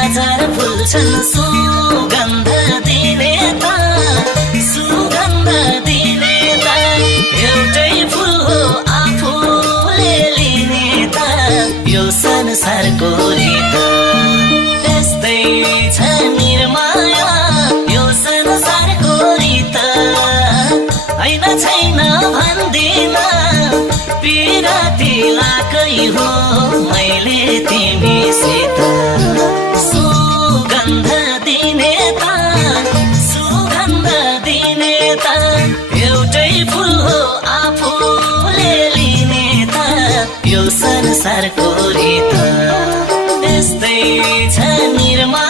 हजार फुल्छन् सुगन्ध दिने त सुगन्ध दिने त एउटै फुल हो आफूले लिने त यो संसारको रीत त्यस्तै छ निर्माया यो संसारको रीत हैन छैन भन्दिन पिराती लाकै हो मैले तिमीसित सुगन्ध दिने त सुगन्ध दिने त एउटै फुल हो आफूले लिने त यो संसारको रीत त्यस्तै छ निर्मा